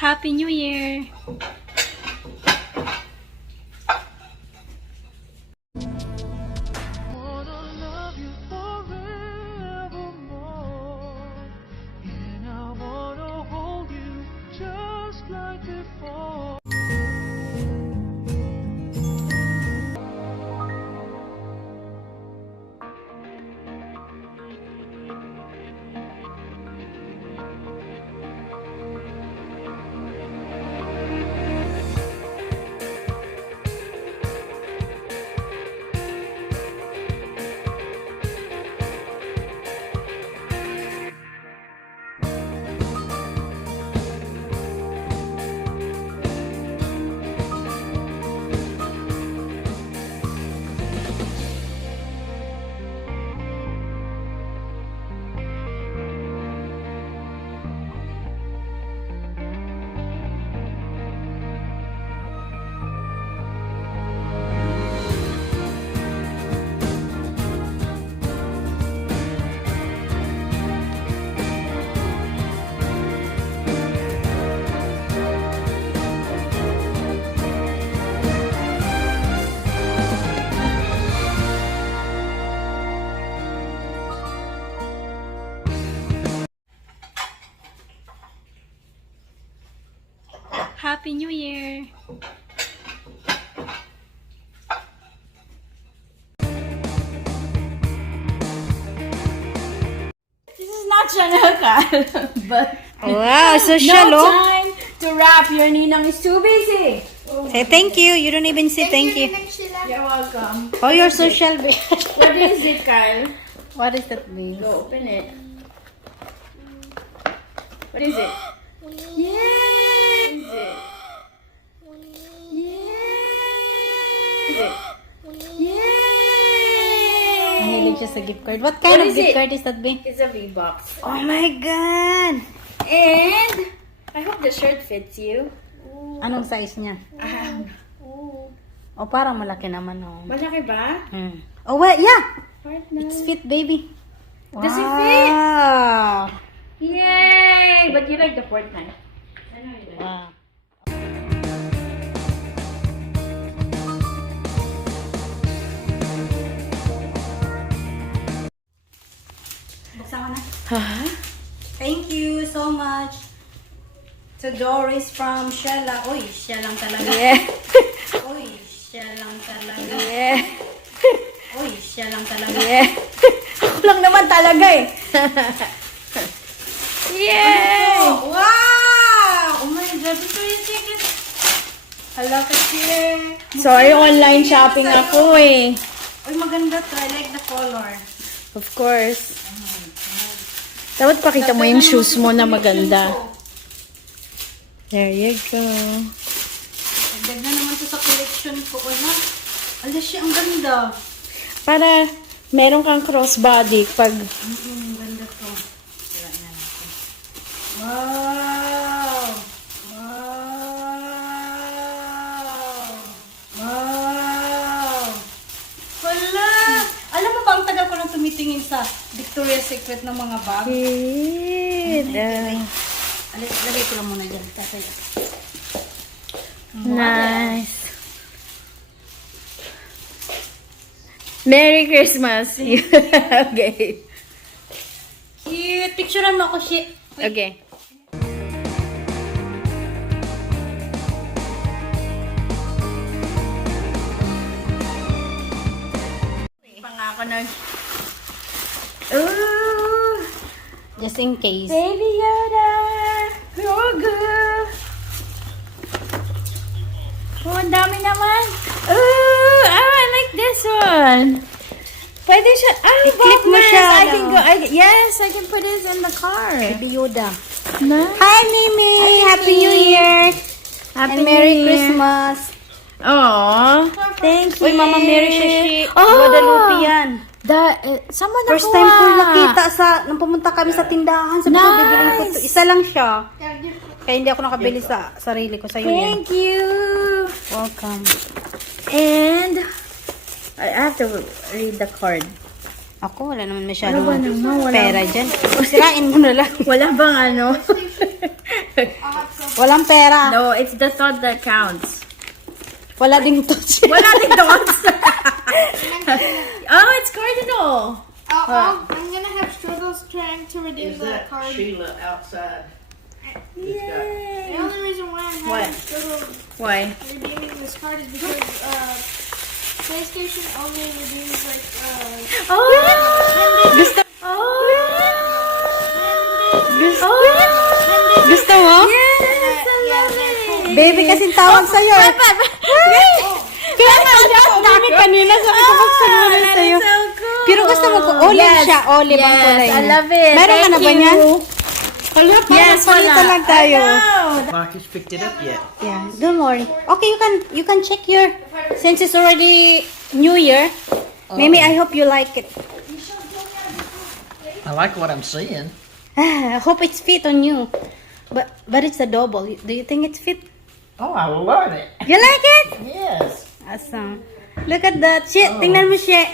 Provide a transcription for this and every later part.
Happy New Year! Happy New Year! This is not Chanel, but Wow, social, no oh. time to wrap. Your ninang is too busy. Say thank you. You don't even say thank you. You're welcome. Oh, you're social. What is it, Kyle? What is that, babe? Go open it. What is it? Yay! What is it? Yay! Mahilig siya sa gift card. What kind What of is gift it? card is that, babe? It's a V-Box. Oh my God! And I hope the shirt fits you. Anong size niya? Oh, parang malaki naman, oh. Malaki ba? Oh, wait, yeah! Part na. It's fit, baby. Does it fit? Wow! Yay! But you like the fork knife. I know you like. Wow. Buksan ko na. Huh? Thank you so much to Doris from Shella. Uy, siya lang talaga. Yeah. Uy, siya lang talaga. Yeah. Uy, siya lang talaga. Yeah. Ako lang naman talaga eh. Yay! Oh, wow! Oh my God, Victoria's Secret. Hala kasi. Sorry, online shopping ako eh. Uy, maganda to. I like the color. Of course. Dapat pakita mo yung shoes mo na maganda. There you go. Ganda naman to sa collection ko. Wala. Ala siya, ang ganda. Para meron kang crossbody pag... Ganda to. Tira na natin. Wow! Wow! Wow! Wala! Alam mo ba, ang tagal ko nang tumitingin sa Victoria's Secret ng mga bag. Lagay ko lang muna dyan. Kasi... Nice. Merry Christmas. Okay. Cute! Picturean mo ako, shit. Okay. Pangako na. Ooh! Just in case. Baby Yoda! Grogu! Oh, ang dami naman. Ooh! I like this one. Pwede siya. I-clip mo siya, I no? can go. Yes, I can put this in the car. Baby Yoda. Nice. Hi, Mimi! Happy New Year! Happy And Merry New Year. Christmas! Aww. Thank you. Uy, Mama Mary Shashi. Oh! Guadalupe yan. Someone First time ko nakita nung pumunta kami sa tindahan. Sabi ko, Nice. bibilin ko to. Isa lang siya. Kaya hindi ako nakabili sa sarili ko. Sa'yo yan. Thank you. Welcome. And I have to read the card. Ako, wala naman masyadong Wala naman, wala. pera dyan. Sirain mo na lang. Wala bang ano? Walang pera. No, it's the thought that counts. Wala ding touch. Wala din dots. Oh, it's cardinal. I'm gonna have struggles trying to redeem that card. Sheila outside? The only reason why I'm having struggles Why? redeeming this card is because PlayStation only redeems like Oh! Gusto, Oh! gusto, Oh! gusto mo? Yes, I love it. Baby kasing tawag sa'yo eh. Kaya nga, hindi ako umimik kanina. Sabi ko, magsalunan that sa'yo. is so cool. Pero gusto mo ko, olive siya. Olive ang kulay Yes, I niya. love it. Meron ka na Thank ba you. niyan? Wala pa. Yes, Palitan lang tayo. Marcus picked it up yet? Yeah, don't worry. Okay, you can check your, since it's already New Year. Mimi, I hope you like it. I like what I'm seeing. I hope it's fit on you. But it's a double. Do you think it's fit? Oh, I love it. You like it? Yes. Awesome. Look at that. Shit, tingnan mo siya.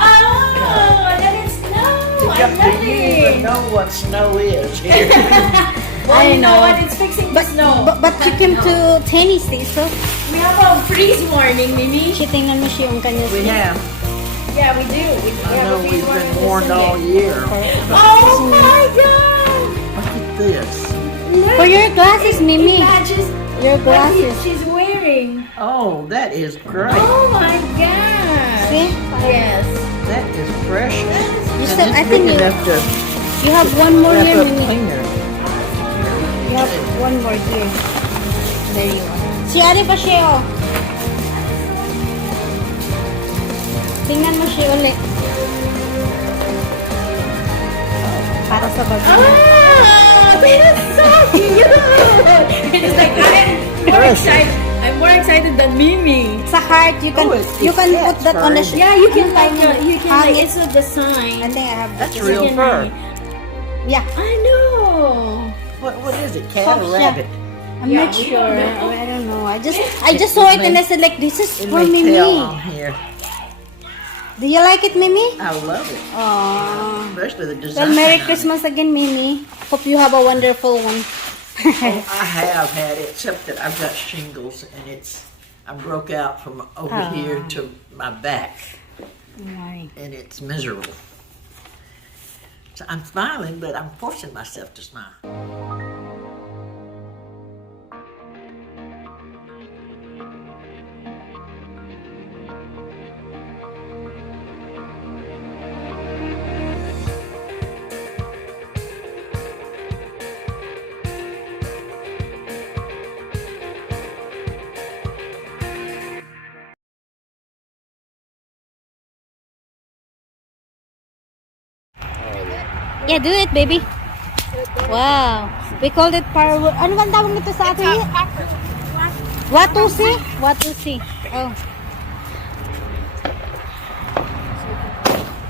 Oh, that is snow. I Do love you even it. know what snow is here? Well, you know know. what? It's fixing the snow. But you came to Tennessee, so We have a freeze warning, Mimi. siya, tingnan mo siya yung kanya. We have. Yeah, we do. We I have know a freeze we've warning been warned this all Sunday. year. Oh my God! Look at this. Look, For your glasses, it Mimi. matches Your what glasses. she's wearing. Oh, that is great. Oh my God! See? Yes. That is precious. You And said, it's I big think enough to you have one more wrap here, up Mimi. cleaner. You have one more here. There you are. Si Ari pa siya, oh. Tingnan mo siya ulit. Para sa bag. Oh, that is so cute! It's like I'm more excited than Mimi. Sa heart, you can Oh, it's put that on the fur. Yeah, you can Ano like tayo? you can Hang like it. it's a design. I think I have That's this. real fur. Yeah. I know. What is it? Cat or Fox, yeah. rabbit? I'm Yeah, not we sure. don't know. I don't know. I just saw it and I said like, this is It for may tell Mimi. on here. Do you like it, Mimi? I love it. Aww. Especially the Well, design. Merry on it. Christmas again, Mimi. Hope you have a wonderful one. Oh, I have had it, except that I've got shingles and I broke out from over here to my back Right. and it's miserable. So I'm smiling, but I'm forcing myself to smile. Yeah, do it, baby. Wow. We called it firewood. Ano bang tawag nito sa atin? Watusi? Watusi. Oh.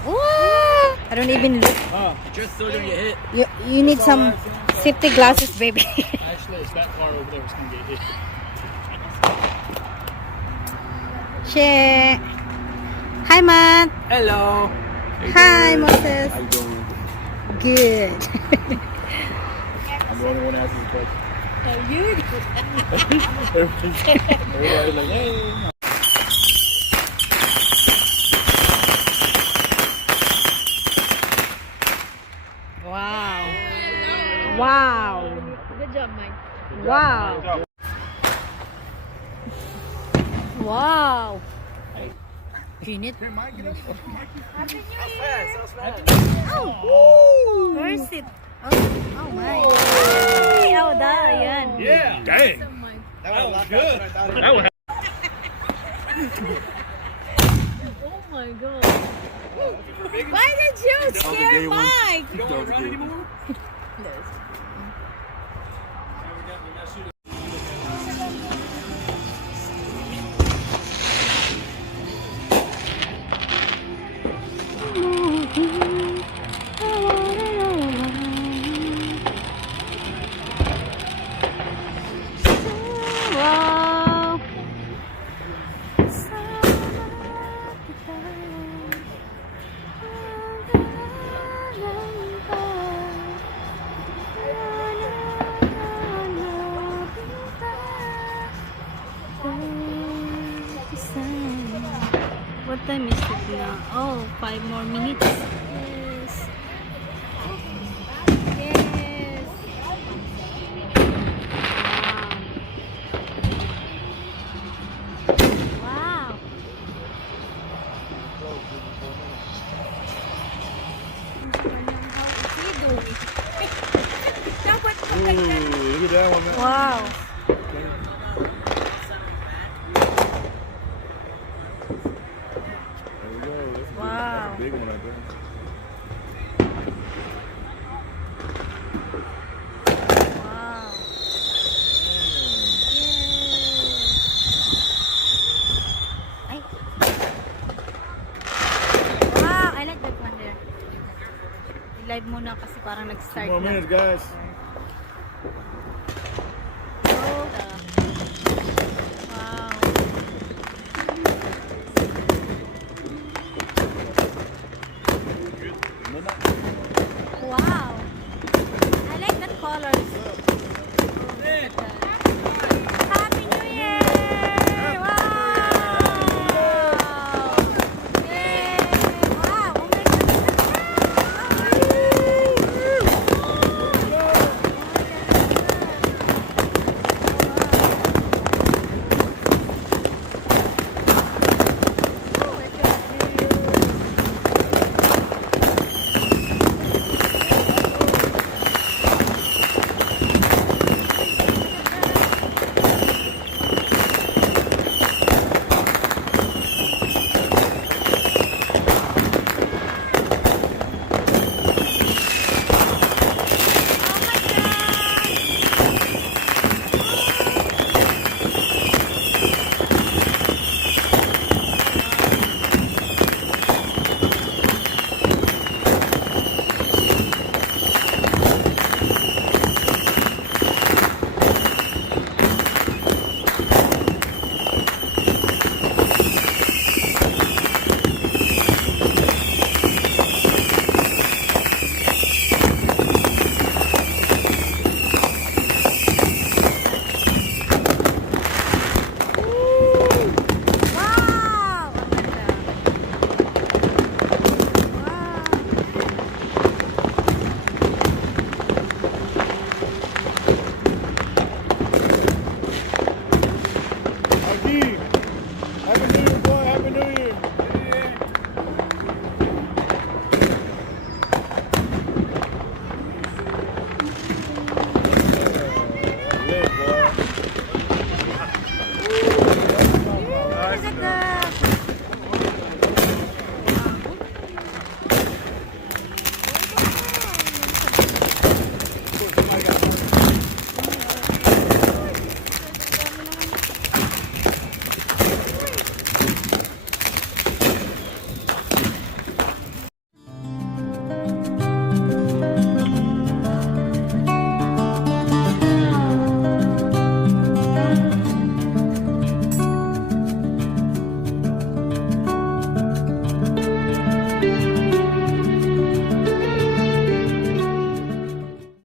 Wow. I don't even look. Oh, you're still gonna get hit. You need some safety glasses, baby. Actually, it's that car over there that's gonna get hit. Shit. Hi, Matt. Hello. Hi, Moses. How you doing? Good. I'm the only one asking the question. You Everybody's like, hey. Wow. Wow. Good job, Mike. Wow. Wow. Init. Oh, where's it? Oh my. Oh, yan. Yeah. Dang. That was good. That was Oh my God. Why did you scare Mike? You don't want to run anymore? Wow. Oh, 5 more minutes. Yes. Yes. Wow. Ooh, look at that one, man. Wow. There we go. That's Wow. a big one right there. Wow. Ay. Wow, I like that one there. I-live muna kasi parang Two nag-start more na. minutes, guys.